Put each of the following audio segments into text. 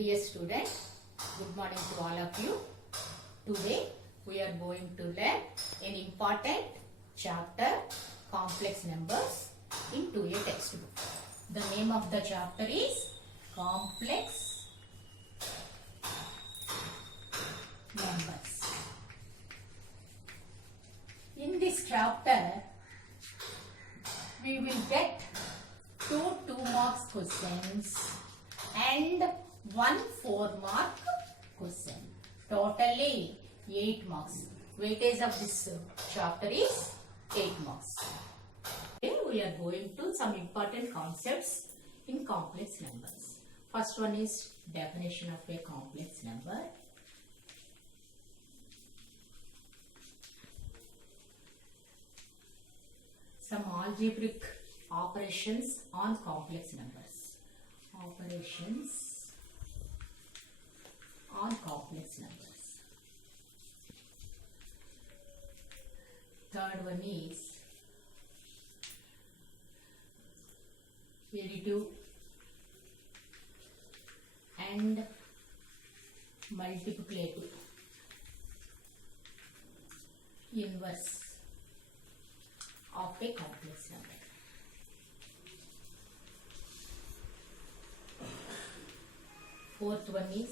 Dear student, good morning to all of you. Today we are going to learn an important chapter, complex numbers in 2A textbook. The name of the chapter is complex numbers. In this chapter, we will get two 2-mark questions and one 4-mark question. Totally 8 marks. Weightage of this chapter is 8 marks. Today we are going to some important concepts in complex numbers. First one is definition of a complex number. Some algebraic operations on complex numbers. Operations on complex numbers. Third one is additive and multiplicative inverse of a complex number. Fourth one is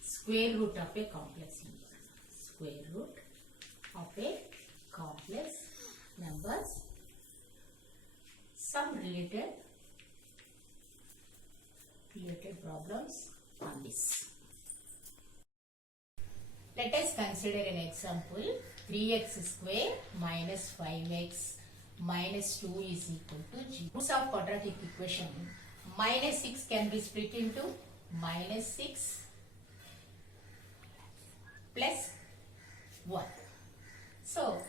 square root of a complex number. Square root of a complex numbers. Some related problems on this. Let us consider an example. 3x square minus 5x minus 2 is equal to 0. Roots of quadratic equation. Minus 6 can be split into minus 6 plus 1. So,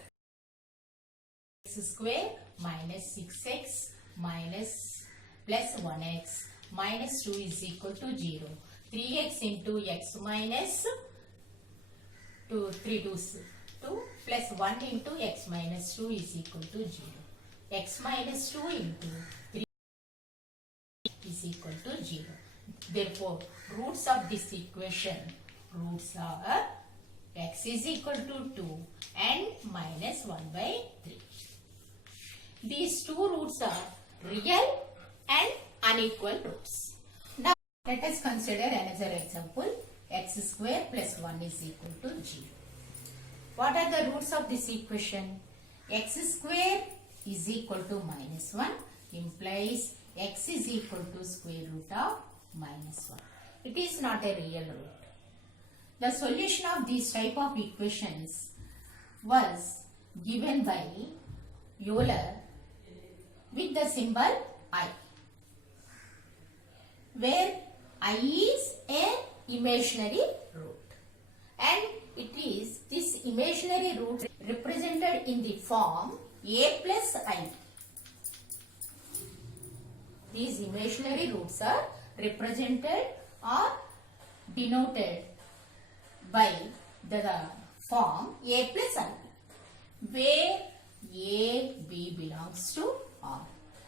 x square minus 6x minus plus 1x minus 2 is equal to 0. 3x into x minus 2, 3 2s 2 plus 1 into x minus 2 is equal to 0. X minus 2 into 3 is equal to 0. Therefore, roots of this equation, roots are x is equal to 2 and minus 1 by 3. These two roots are real and unequal roots. Now, let us consider another example. X square plus 1 is equal to 0. What are the roots of this equation? X square is equal to minus 1 implies x is equal to square root of minus 1. It is not a real root. The solution of these type of equations was given by Euler with the symbol I, where I is an imaginary root, and it is this imaginary root represented in the form a plus I. These imaginary roots are represented or denoted by the form a plus I, where a, b belongs to R,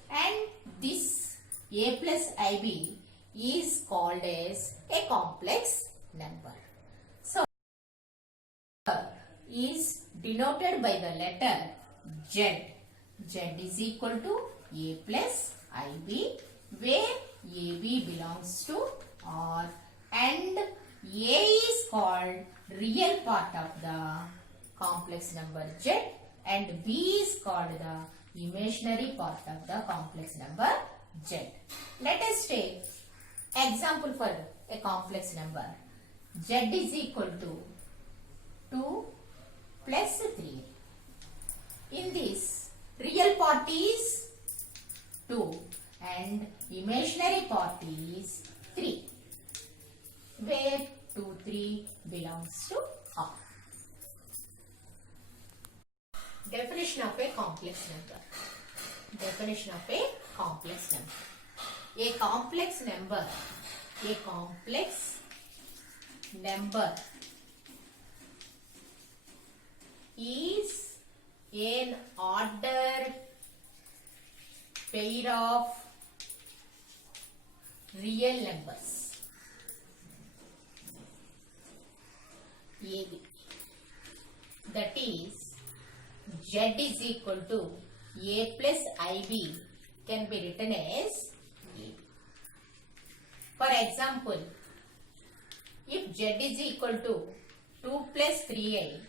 and this a plus ib is called as a complex number. So, is denoted by the letter Z. Z is equal to a plus ib, where ab belongs to R and a is called real part of the complex number Z and b is called the imaginary part of the complex number Z. Let us take example for a complex number. Z is equal to 2 plus 3. In this, real part is 2 and imaginary part is 3, where 2, 3 belongs to R. Definition of a complex number. Definition of a complex number. A complex number is an ordered pair of real numbers. AB. That is Z is equal to A plus IB can be written as AB. For example, if Z is equal to 2 plus 3i,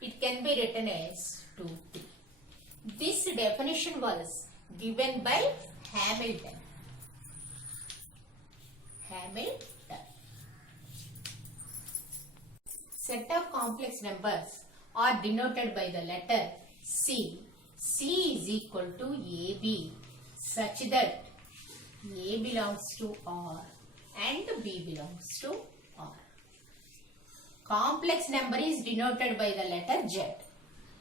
it can be written as 2, 3. This definition was given by Hamilton. Set of complex numbers are denoted by the letter C. C is equal to AB such that A belongs to R and B belongs to R. Complex number is denoted by the letter Z.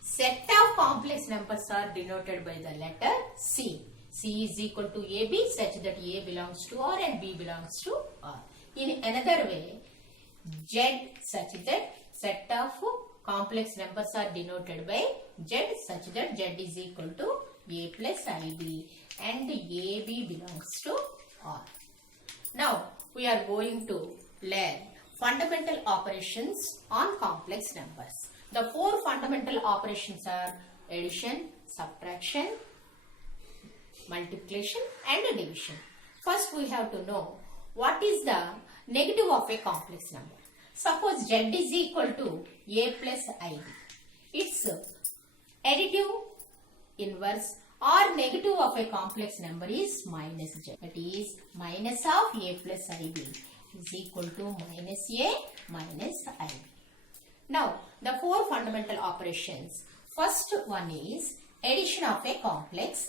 Set of complex numbers are denoted by the letter C. C is equal to AB such that A belongs to R and B belongs to R. In another way, Z such that set of complex numbers are denoted by Z such that Z is equal to A plus IB and AB belongs to R. Now, we are going to learn fundamental operations on complex numbers. The four fundamental operations are addition, subtraction, multiplication and division. First, we have to know what is the negative of a complex number. Suppose Z is equal to A plus IB. Its additive, inverse or negative of a complex number is minus Z. That is minus of A plus IB is equal to minus A minus IB. Now, the four fundamental operations. First one is addition of a complex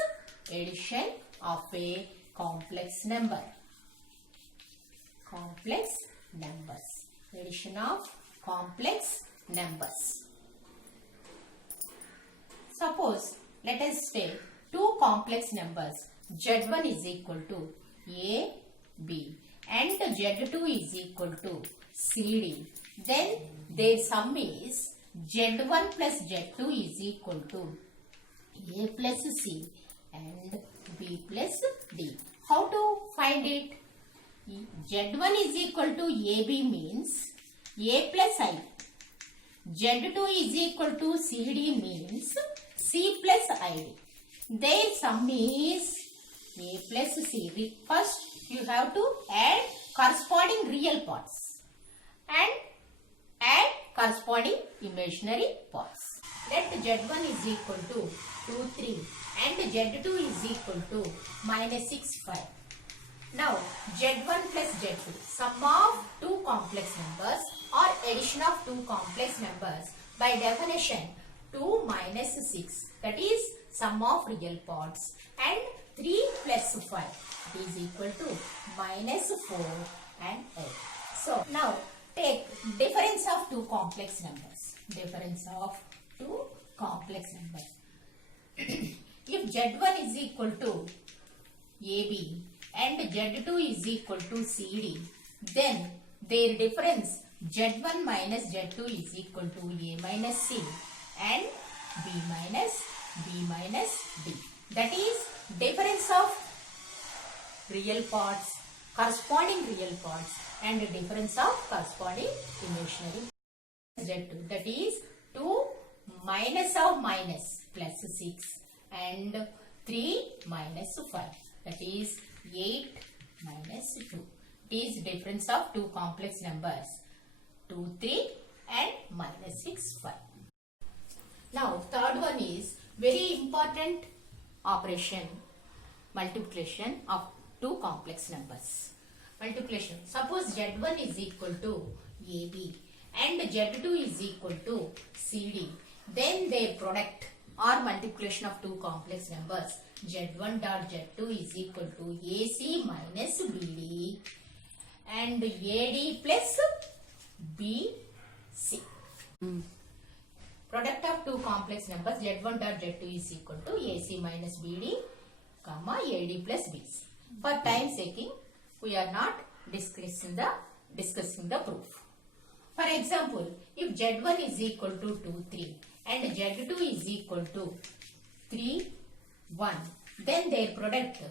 number. Addition of complex numbers. Suppose, let us take two complex numbers. Z1 is equal to A, B and Z2 is equal to CD. Then their sum is Z1 plus Z2 is equal to A plus C and B plus D. How to find it? Z1 is equal to AB means A plus I. Z2 is equal to CD means C plus ID. Their sum is A plus C. First, you have to add corresponding real parts and add corresponding imaginary parts. Let Z1 is equal to 2, 3 and Z2 is equal to minus 6, 5. Now, Z1 plus Z2, sum of two complex numbers or addition of two complex numbers. By definition, 2 minus 6, that is sum of real parts, and 3 plus 5 is equal to minus 4 and 8. So, now take difference of two complex numbers. Difference of two complex numbers. If Z1 is equal to AB and Z2 is equal to CD, then their difference Z1 minus Z2 is equal to A minus C and B minus D. That is difference of real parts, corresponding real parts and difference of corresponding imaginary Z2. That is 2 minus of minus plus 6 and 3 minus 5. That is 8 minus 2. It is difference of two complex numbers 2, 3 and minus 6, 5. Now third one is very important operation, multiplication of two complex numbers. Multiplication. Suppose Z1 is equal to AB and Z2 is equal to CD. Then their product or multiplication of two complex numbers Z1 dot Z2 is equal to AC minus BD and AD plus BC. Product of two complex numbers Z1 dot Z2 is equal to AC minus BD, comma AD plus BC. For time sake, we are not discussing the proof. For example, if Z1 is equal to 2, 3 and Z2 is equal to 3, 1, then their product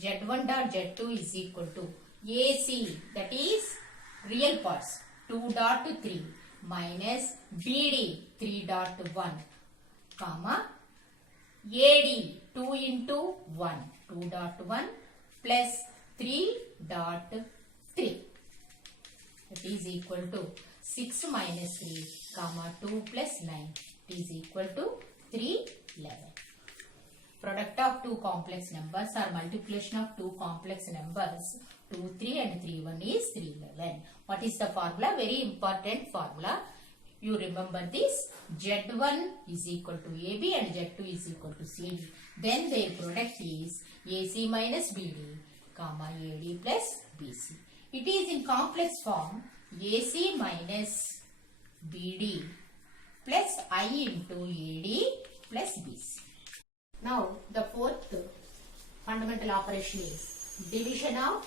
Z1 dot Z2 is equal to AC, that is real parts 2 dot 3 minus BD 3.1, comma AD 2 into 1, 2.1 plus 3.3. That is equal to 6 minus 3, comma 2 plus 9. It is equal to 311. Product of two complex numbers or multiplication of two complex numbers 2, 3 and 3, 1 is 311. What is the formula? Very important formula. You remember this. Z1 is equal to AB and Z2 is equal to CD. Then their product is AC minus BD, comma AD plus BC. It is in complex form AC minus BD plus I into AD plus BC. Now the fourth fundamental operation is division of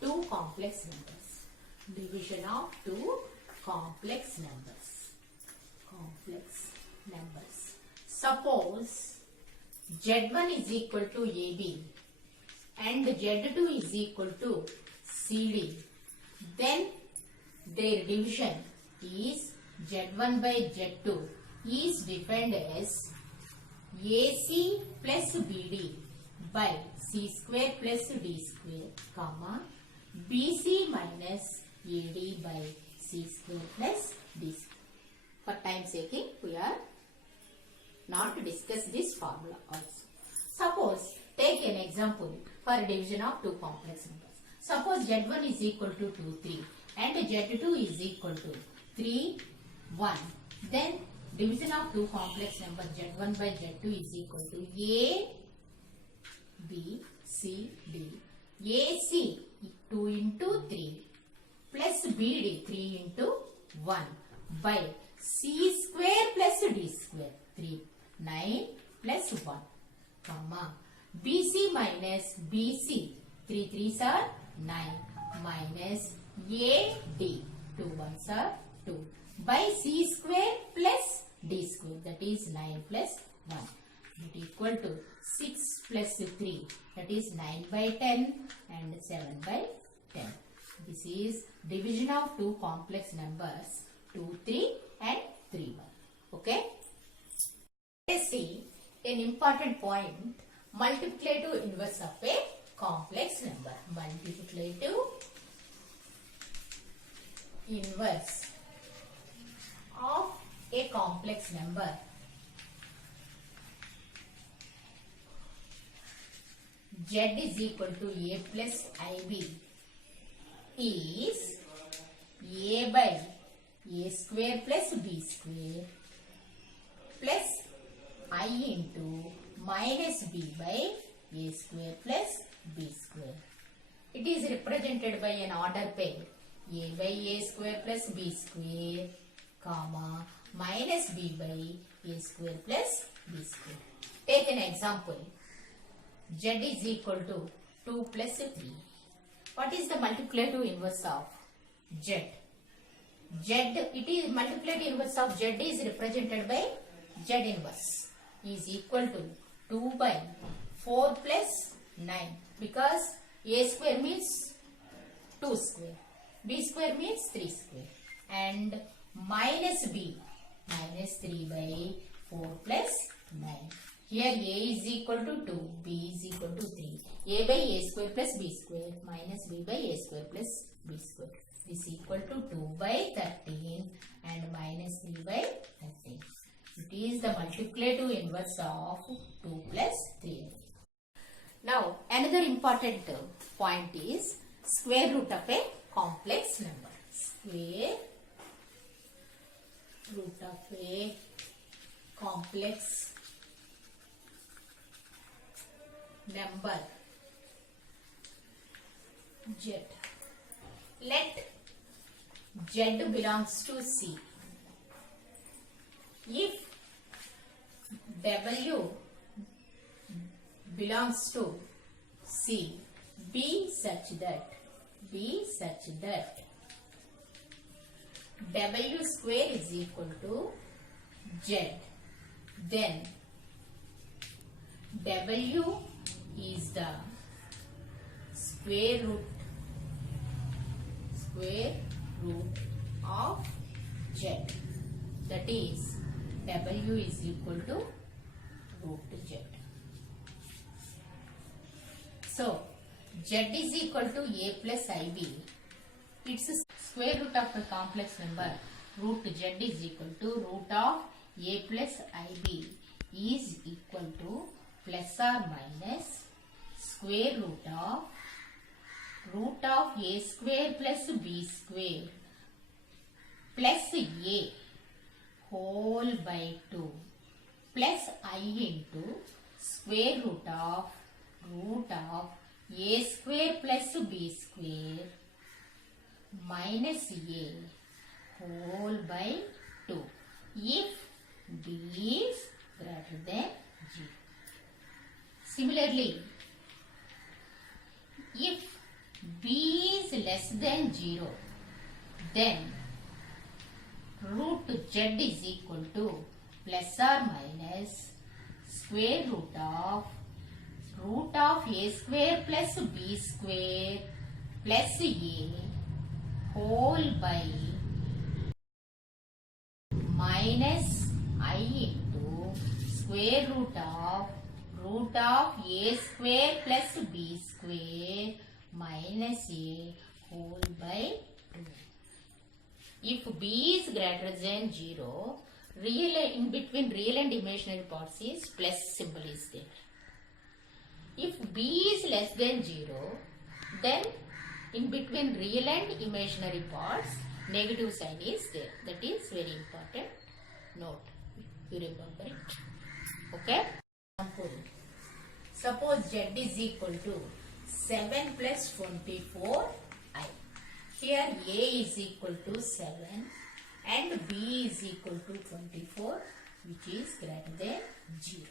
two complex numbers. Division of two complex numbers. Complex numbers. Suppose Z1 is equal to AB and Z2 is equal to CD. Then their division is Z1 by Z2 is defined as AC plus BD by C square plus D square, comma BC minus AD by C square plus D square. For time's sake, we are not to discuss this formula also. Suppose, take an example for division of two complex numbers. Suppose Z1 is equal to 2, 3 and Z2 is equal to 3, 1. Then division of two complex numbers Z1 by Z2 is equal to A, B, C, D. AC 2 into 3 plus BD 3 into 1 by C square plus D square 3, 9 plus 1, comma BC minus BC 3 3s are 9 minus AD 2 1s are 2 by C square plus D square, that is 9 plus 1. It equal to 6 plus 3, that is 9 by 10 and 7 by 10. This is division of two complex numbers 2, 3 and 3, 1. Okay. Let's see an important point. Multiplicative inverse of a complex number. Multiplicative inverse of a complex number. Z is equal to A plus IB is A by A square plus B square plus I into minus B by A square plus B square. It is represented by an order pair A by A square plus B square, comma minus B by A square plus B square. Take an example. Z is equal to 2 plus 3. What is the multiplicative inverse of Z? It is multiplicative inverse of Z is represented by Z inverse is equal to 2 by 4 plus 9, because A square means 2 square, B square means 3 square, and minus B minus 3 by 4 plus 9. Here A is equal to 2, B is equal to 3. A by A square plus B square minus B by A square plus B square. This equal to 2 by 13 and minus 3 by 13. It is the multiplicative inverse of 2 plus 3. Now another important point is square root of a complex number. Square root of a complex number Z. Let Z belongs to C. If W belongs to C, be such that W square is equal to Z, then W is the square root of z. That is w is equal to root z. So z is equal to a plus ib. Its square root of a complex number root z is equal to root of a plus ib is equal to plus or minus square root of a square plus b square plus a whole by 2 plus I into square root of a square plus b square minus a whole by 2 if b is greater than 0. Similarly, if b is less than 0, then root z is equal to plus or minus square root of a square plus b square plus a whole by minus I into square root of a square plus b square minus a whole by 2. If b is greater than 0, in between real and imaginary parts is plus symbol is there. If b is less than 0, then in between real and imaginary parts negative sign is there. That is very important. Note. You remember it. Okay. Example. Suppose z is equal to 7 plus 24i. Here a is equal to 7 and b is equal to 24, which is greater than 0.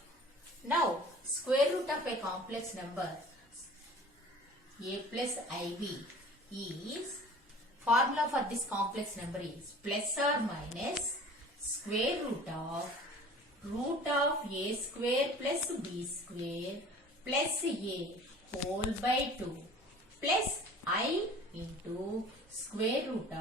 Now square root of a complex number a plus ib is, formula for this complex number is plus or minus square root of a square plus b square plus a whole by 2 plus I into square root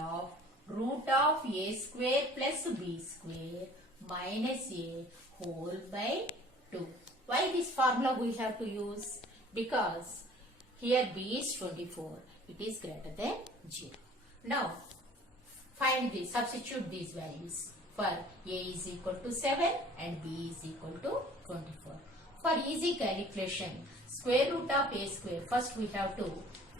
of a square plus b square minus a whole by 2. Why this formula we have to use? Because here b is 24. It is greater than 0. Now find this, substitute these values. For a is equal to 7 and b is equal to 24. For easy calculation, square root of a square, first we have to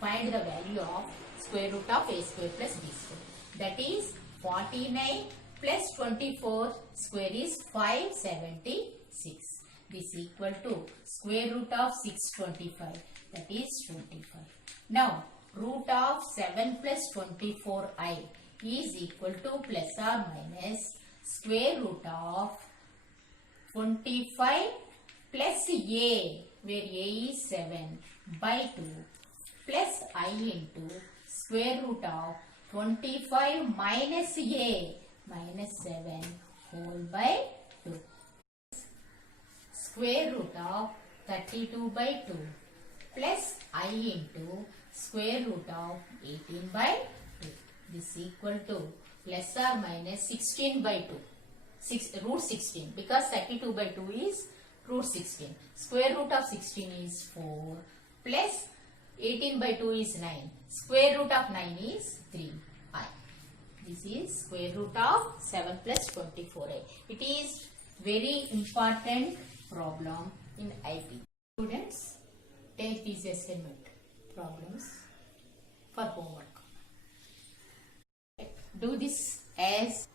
find the value of square root of a square plus b square. That is 49 plus 24 square is 576. This equal to square root of 625. That is 25. Now root of 7 plus 24i is equal to plus or minus square root of 25 plus a, where a is 7, by 2 plus I into square root of 25 minus a minus 7 whole by 2. Square root of 32 by 2 plus I into square root of 18 by 2. This equal to plus or minus 16 by 2. Root 16, because 32 by 2 is root 16. Square root of 16 is 4 plus 18 by 2 is 9. Square root of 9 is 3i. This is square root of 7 plus 24i. It is very important problem in IP. Students, take these assignment problems for homework. Do this as